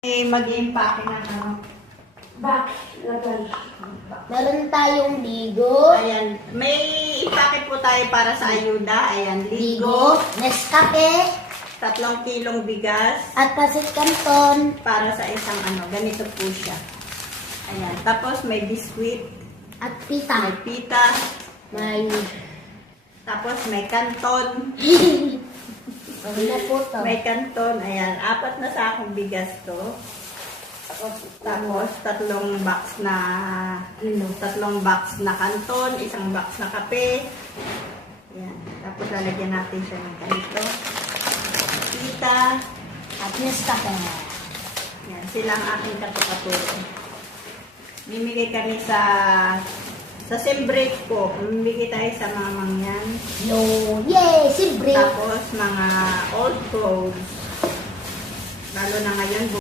Mag-i-impake ng ano. Lagay. Meron tayong ligo. Ayan. May impake po tayo para sa ayuda. Ayan. Ligo. Ligo. Nescafe. 3 kilong bigas. At pasit canton. Para sa isang ano. Ganito po siya. Ayan. Tapos may biskuit. At May pita. pita. May... Tapos may kanton. Ano na po to? May kanton. Ayan. 4 na sakong bigas to. Tapos 3 box na Kilo. 3 box na kanton, 1 box na kape. Ayan. Tapos lalagyan natin siya ng ganito. Pita. At Nescafe. Yan, sila ang aking katukaturo. Mimigay kami sa SEM break po. Mimigay tayo sa mga mangyan. Yo! Yay! Sibre! Tapos mga old clothes. Lalo na ngayon,